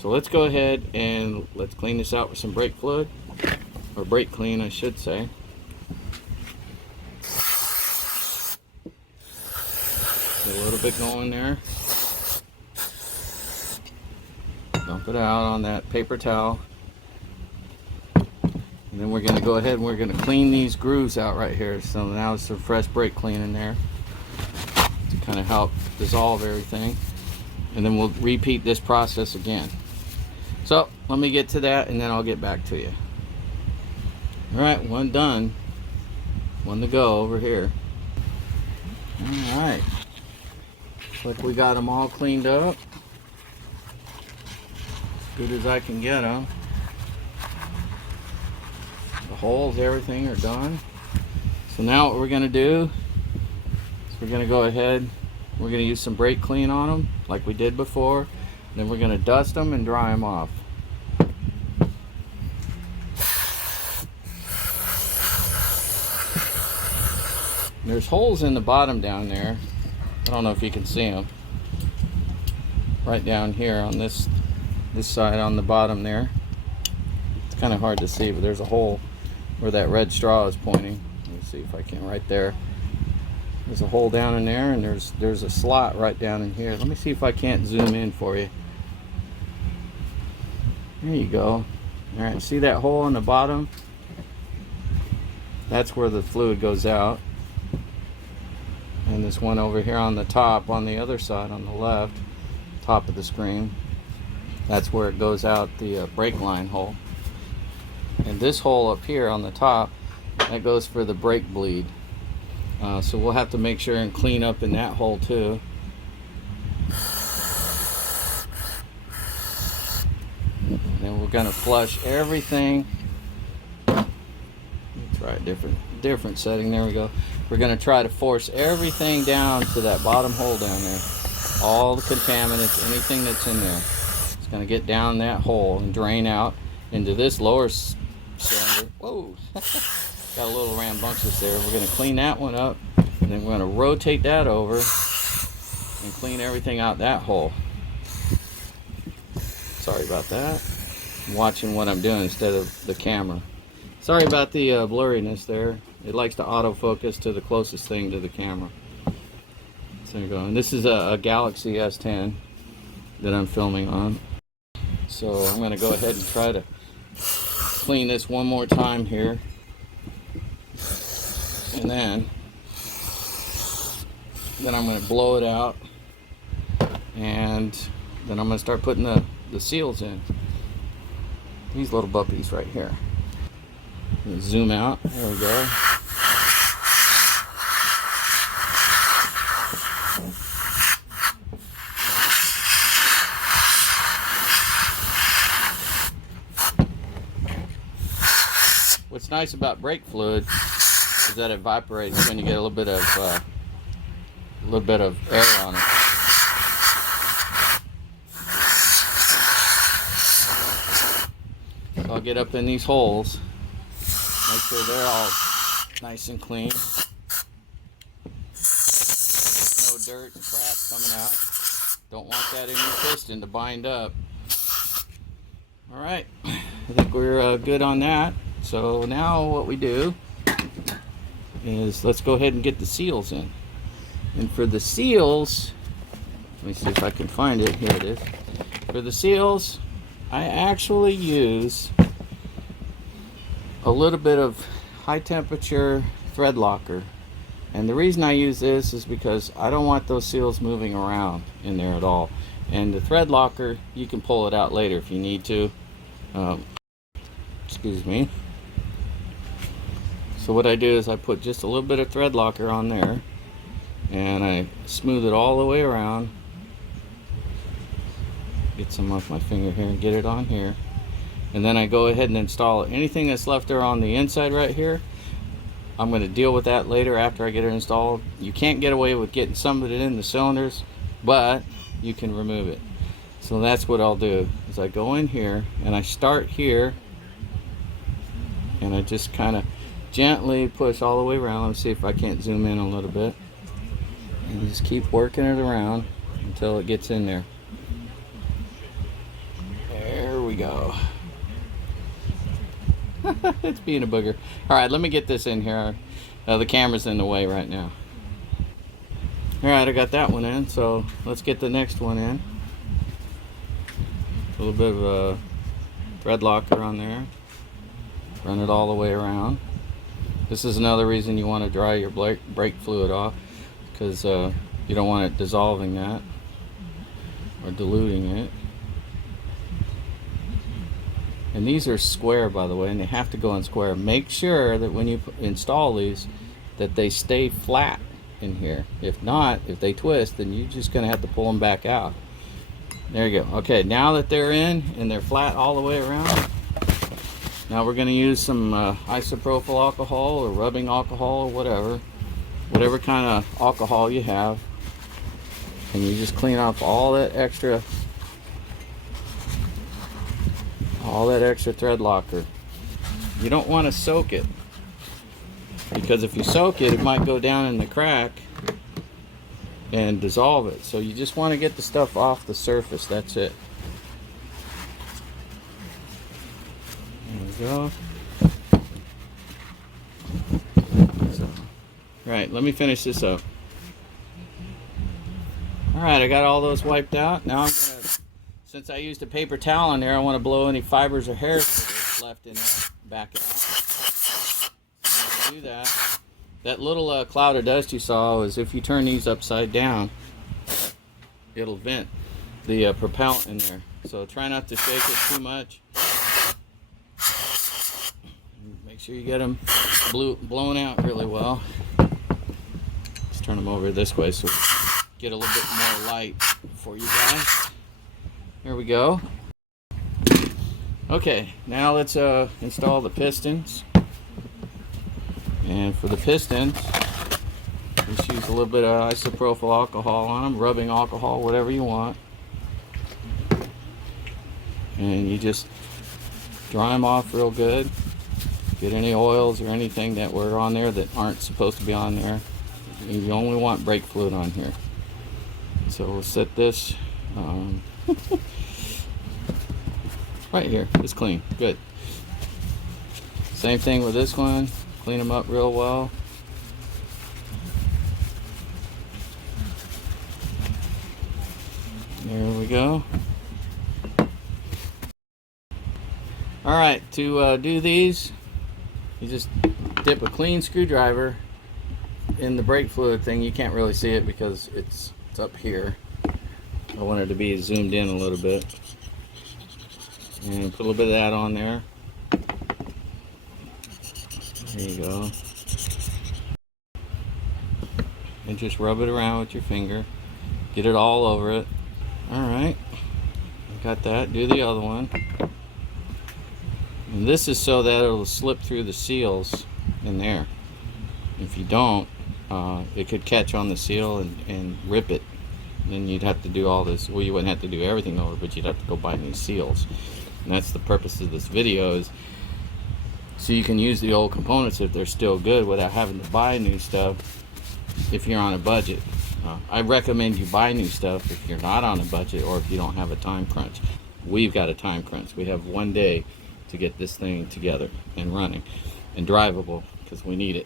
So let's go ahead and let's clean this out with some brake fluid, or brake clean I should say. Get a little bit going there. Dump it out on that paper towel. And then we're going to go ahead and we're going to clean these grooves out right here. So now it's some fresh brake clean in there to kind of help dissolve everything. And then we'll repeat this process again. So let me get to that and then I'll get back to you. Alright, one done. One to go over here. Alright. Looks like we got them all cleaned up. As good as I can get them. The holes, everything are done. So now what we're going to do is we're going to go ahead, we're going to use some brake clean on them like we did before. Then we're going to dust them and dry them off. There's holes in the bottom down there. I don't know if you can see them. Right down here on this side on the bottom there. It's kind of hard to see, but there's a hole where that red straw is pointing. Let me see if I can, right there. There's a hole down in there, and there's a slot right down in here. Let me see if I can't zoom in for you. There you go. Alright, see that hole in the bottom? That's where the fluid goes out. And this one over here on the top, on the other side, on the left, top of the screen, that's where it goes out, the brake line hole. And this hole up here on the top, that goes for the brake bleed. So we'll have to make sure and clean up in that hole too. And then we're going to flush everything. Let's try a different setting. There we go. We're going to try to force everything down to that bottom hole down there. All the contaminants, anything that's in there. It's going to get down that hole and drain out into this lower cylinder. Whoa! Got a little rambunctious there. We're going to clean that one up. And then we're going to rotate that over and clean everything out that hole. Sorry about that. I'm watching what I'm doing instead of the camera. Sorry about the blurriness there. It likes to autofocus to the closest thing to the camera. So there you go. And this is a Galaxy S10 that I'm filming on. So I'm going to go ahead and try to clean this one more time here. And then I'm going to blow it out. And then I'm going to start putting the seals in. These little puppies right here. Zoom out. There we go. What's nice about brake fluid is that it evaporates when you get a little bit of air on it. So I'll get up in these holes. Make sure they're all nice and clean. No dirt and crap coming out. Don't want that in your piston to bind up. Alright, I think we're good on that. So now what we do is let's go ahead and get the seals in. And for the seals, let me see if I can find it. Here it is. For the seals, I actually use a little bit of high temperature thread locker, and the reason I use this is because I don't want those seals moving around in there at all. And the thread locker, you can pull it out later if you need to. Excuse me. So what I do is I put just a little bit of thread locker on there and I smooth it all the way around. Get some off my finger here and get it on here. And then I go ahead and install it. Anything that's left there on the inside right here, I'm going to deal with that later after I get it installed. You can't get away with getting some of it in the cylinders, but you can remove it. So that's what I'll do, is I go in here and I start here and I just kind of gently push all the way around. Let's see if I can't zoom in a little bit. And just keep working it around until it gets in there. go. It's being a booger. Alright, let me get this in here. The camera's in the way right now. Alright, I got that one in, so let's get the next one in. A little bit of a thread locker on there. Run it all the way around. This is another reason you want to dry your brake fluid off, because you don't want it dissolving that or diluting it. And these are square, by the way, and they have to go in square. Make sure that when you install these that they stay flat in here. If not, if they twist, then you're just going to have to pull them back out. There you go. Okay, now that they're in and they're flat all the way around, now we're going to use some isopropyl alcohol or rubbing alcohol or whatever kind of alcohol you have, and you just clean off all that extra thread locker. You don't want to soak it, because if you soak it, it might go down in the crack and dissolve it. So you just want to get the stuff off the surface. That's it. There we go. So, right, let me finish this up. Alright, I got all those wiped out. Now I'm going to, since I used a paper towel in there, I want to blow any fibers or hairs that's left in there back out. So I'm going to do that. That little cloud of dust you saw is if you turn these upside down, it'll vent the propellant in there. So try not to shake it too much. Make sure you get them blown out really well. Let's turn them over this way so we get a little bit more light for you guys. There we go. Okay, now let's install the pistons. And for the pistons, just use a little bit of isopropyl alcohol on them, rubbing alcohol, whatever you want. And you just dry them off real good. Get any oils or anything that were on there that aren't supposed to be on there. You only want brake fluid on here. So we'll set this right here. It's clean. Good. Same thing with this one. Clean them up real well. There we go. Alright, to do these, you just dip a clean screwdriver in the brake fluid thing. You can't really see it because it's up here. I want it to be zoomed in a little bit. And put a little bit of that on there. There you go. And just rub it around with your finger. Get it all over it. Alright. Got that. Do the other one. And this is so that it'll slip through the seals in there. If you don't, it could catch on the seal and rip it. Then you'd have to do all this. Well, you wouldn't have to do everything over, but you'd have to go buy new seals. And that's the purpose of this video, is so you can use the old components if they're still good without having to buy new stuff if you're on a budget. I recommend you buy new stuff if you're not on a budget or if you don't have a time crunch. We've got a time crunch. We have one day to get this thing together and running and drivable because we need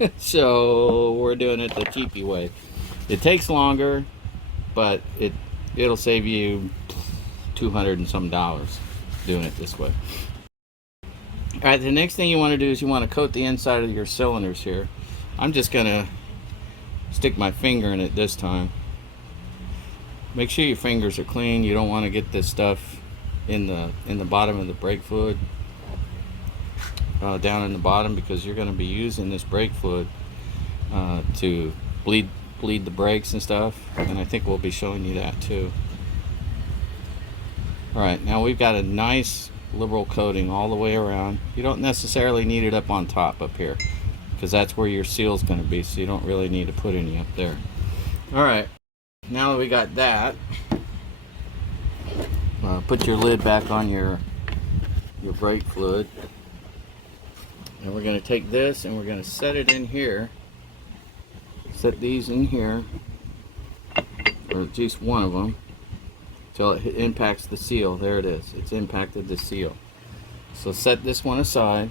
it. So we're doing it the cheapy way. It takes longer, but it'll save you $200 and some doing it this way. Alright, the next thing you want to do is you want to coat the inside of your cylinders here. I'm just going to stick my finger in it this time. Make sure your fingers are clean. You don't want to get this stuff in the bottom of the brake fluid, down in the bottom, because you're going to be using this brake fluid to bleed the brakes and stuff, and I think we'll be showing you that too. Alright, now we've got a nice liberal coating all the way around. You don't necessarily need it up on top up here, because that's where your seal's going to be, so you don't really need to put any up there. Alright, now that we got that, put your lid back on your brake fluid, and we're going to take this and we're going to set it in here. Set these in here, or at least one of them. till it impacts the seal. There it is. It's impacted the seal. So set this one aside.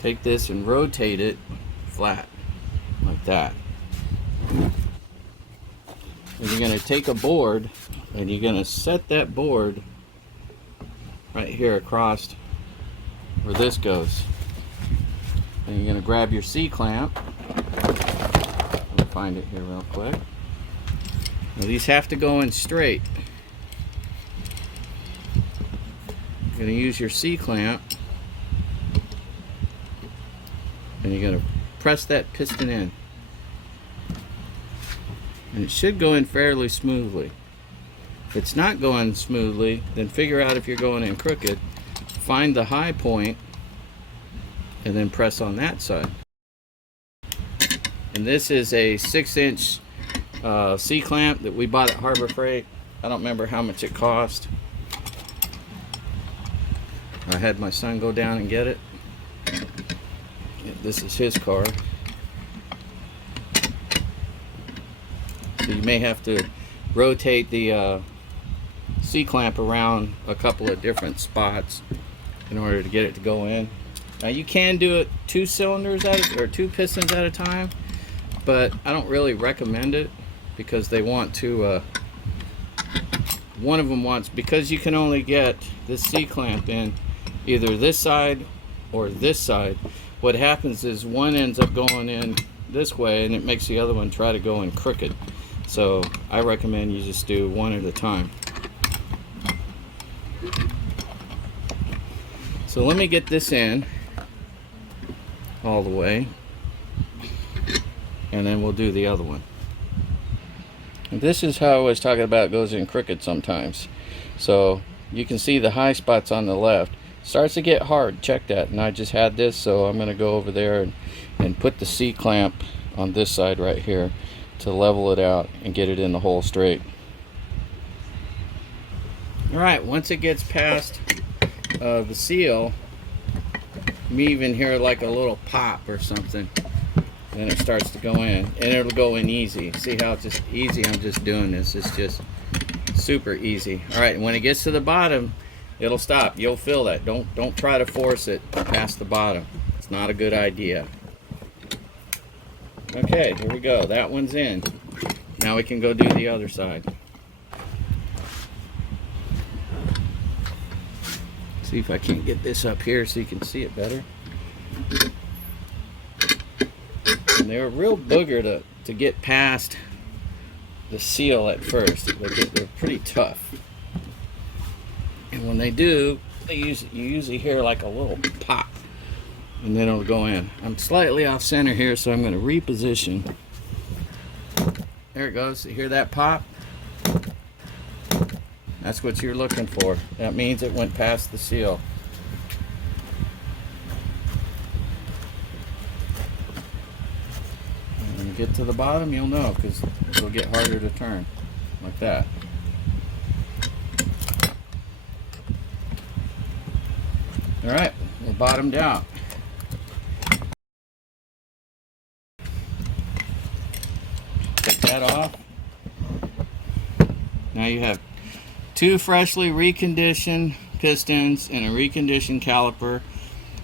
Take this and rotate it flat like that. And you're going to take a board and you're going to set that board right here across where this goes. And you're going to grab your C-clamp. Let me find it here real quick. Now these have to go in straight. You're going to use your C-clamp and you're going to press that piston in. And it should go in fairly smoothly. If it's not going smoothly, then figure out if you're going in crooked. Find the high point and then press on that side. And this is a 6-inch C-clamp that we bought at Harbor Freight. I don't remember how much it cost. I had my son go down and get it. This is his car. So you may have to rotate the C-clamp around a couple of different spots in order to get it to go in. Now you can do it 2 cylinders at or 2 pistons at a time, but I don't really recommend it because they want to one of them wants, because you can only get this C-clamp in either this side or this side. What happens is one ends up going in this way and it makes the other one try to go in crooked. So I recommend you just do one at a time. So let me get this in all the way and then we'll do the other one. And this is how I was talking about, it goes in crooked sometimes. So you can see the high spots on the left. Starts to get hard, check that. And I just had this, so I'm going to go over there and put the C-clamp on this side right here to level it out and get it in the hole straight. Alright, once it gets past the seal, you may even hear like a little pop or something. And it starts to go in. And it'll go in easy. See how it's just easy? I'm just doing this. It's just super easy. Alright, when it gets to the bottom, it'll stop. You'll feel that. Don't try to force it past the bottom. It's not a good idea. Okay, here we go. That one's in. Now we can go do the other side. See if I can't get this up here so you can see it better. And they're a real booger to get past the seal at first. They're pretty tough. And when they do, you usually hear like a little pop. And then it'll go in. I'm slightly off center here, so I'm going to reposition. There it goes. You hear that pop? That's what you're looking for. That means it went past the seal. And when you get to the bottom, you'll know, because it'll get harder to turn. Like that. Alright, we're bottomed out. Take that off. Now you have 2 freshly reconditioned pistons and a reconditioned caliper.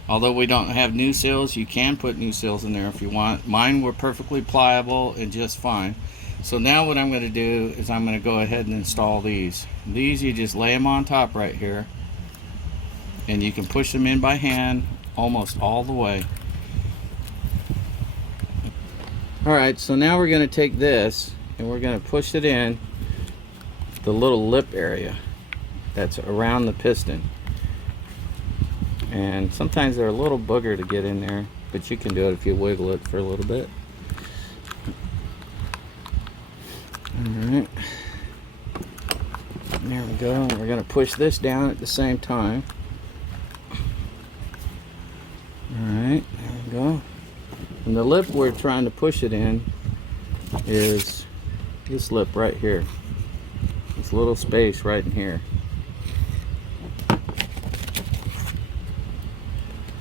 Although we don't have new seals, you can put new seals in there if you want. Mine were perfectly pliable and just fine. So now what I'm going to do is I'm going to go ahead and install these. These you just lay them on top right here. And you can push them in by hand almost all the way. Alright, so now we're going to take this and we're going to push it in the little lip area that's around the piston. And sometimes they're a little booger to get in there, but you can do it if you wiggle it for a little bit. Alright. There we go. We're going to push this down at the same time. Alright, there we go. And the lip we're trying to push it in is this lip right here. This little space right in here.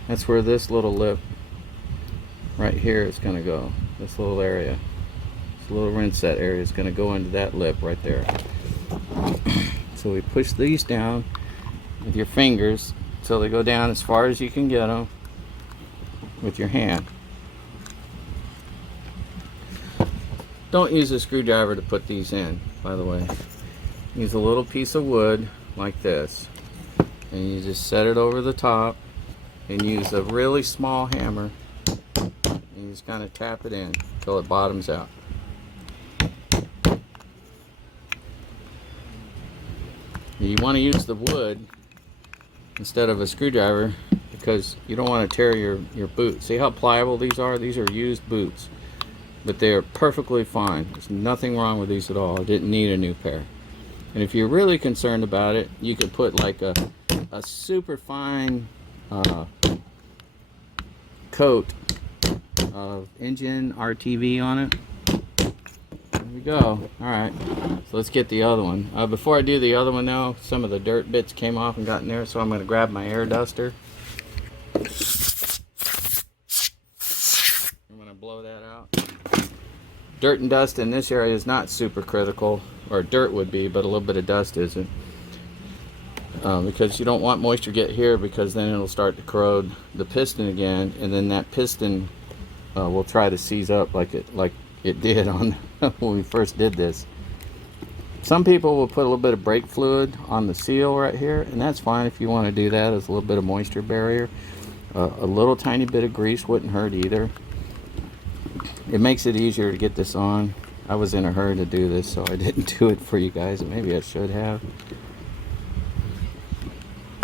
That's where this little lip right here is going to go. This little area. This little rinse set area is going to go into that lip right there. So we push these down with your fingers so they go down as far as you can get them with your hand. Don't use a screwdriver to put these in, by the way. Use a little piece of wood like this, and you just set it over the top and use a really small hammer, and you just kind of tap it in until it bottoms out. You want to use the wood instead of a screwdriver because you don't want to tear your boot. See how pliable these are? These are used boots, but they're perfectly fine. There's nothing wrong with these at all. I didn't need a new pair. And if you're really concerned about it, you could put like a super fine coat of engine RTV on it. There we go. Alright, so let's get the other one. Before I do the other one though, some of the dirt bits came off and got in there, so I'm going to grab my air duster. I'm going to blow that out. Dirt and dust in this area is not super critical, or dirt would be, but a little bit of dust isn't. Because you don't want moisture to get here, because then it'll start to corrode the piston again, and then that piston will try to seize up like it did on when we first did this. Some people will put a little bit of brake fluid on the seal right here, and that's fine if you want to do that as a little bit of moisture barrier. A little tiny bit of grease wouldn't hurt either. It makes it easier to get this on. I was in a hurry to do this, so I didn't do it for you guys. Maybe I should have.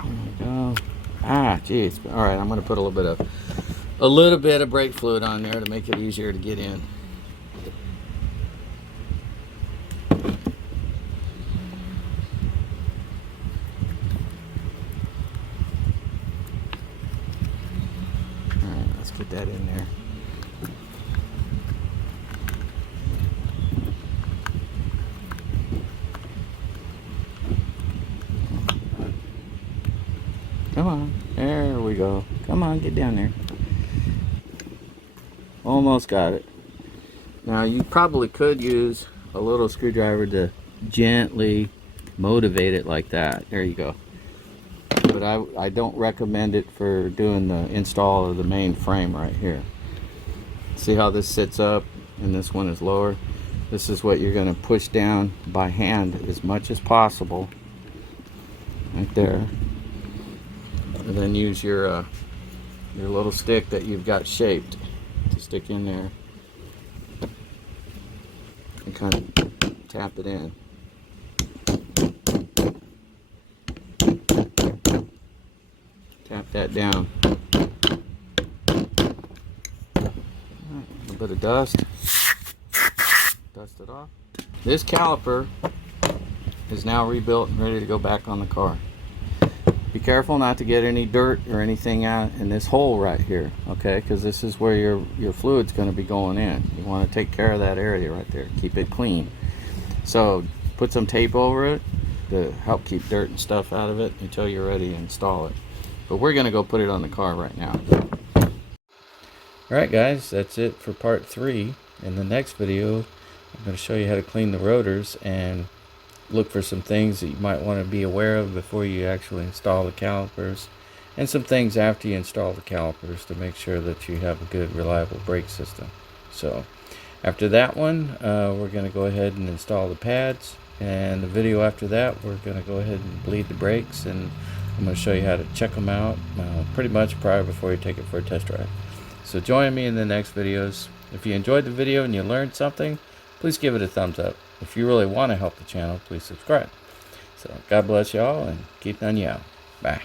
There we go. Ah, geez. All right, I'm going to put a little bit of brake fluid on there to make it easier to get in. All right, let's get that in there. Come on, there we go. Come on, get down there. Almost got it. Now you probably could use a little screwdriver to gently motivate it like that. There you go. But I don't recommend it for doing the install of the main frame right here. See how this sits up and this one is lower? This is what you're going to push down by hand as much as possible. Right there. And then use your little stick that you've got shaped to stick in there and kind of tap it in. Tap that down. Right, a little bit of dust. Dust it off. This caliper is now rebuilt and ready to go back on the car. Be careful not to get any dirt or anything out in this hole right here, okay? Because this is where your fluid's going to be going in. You want to take care of that area right there. Keep it clean. So put some tape over it to help keep dirt and stuff out of it until you're ready to install it. But we're going to go put it on the car right now. Alright guys, that's it for part 3. In the next video, I'm going to show you how to clean the rotors and look for some things that you might want to be aware of before you actually install the calipers, and some things after you install the calipers to make sure that you have a good reliable brake system. So after that one, we're going to go ahead and install the pads, and the video after that we're going to go ahead and bleed the brakes, and I'm going to show you how to check them out pretty much prior before you take it for a test drive. So join me in the next videos. If you enjoyed the video and you learned something, please give it a thumbs up. If you really want to help the channel, please subscribe. So God bless y'all and keep on you out. Bye.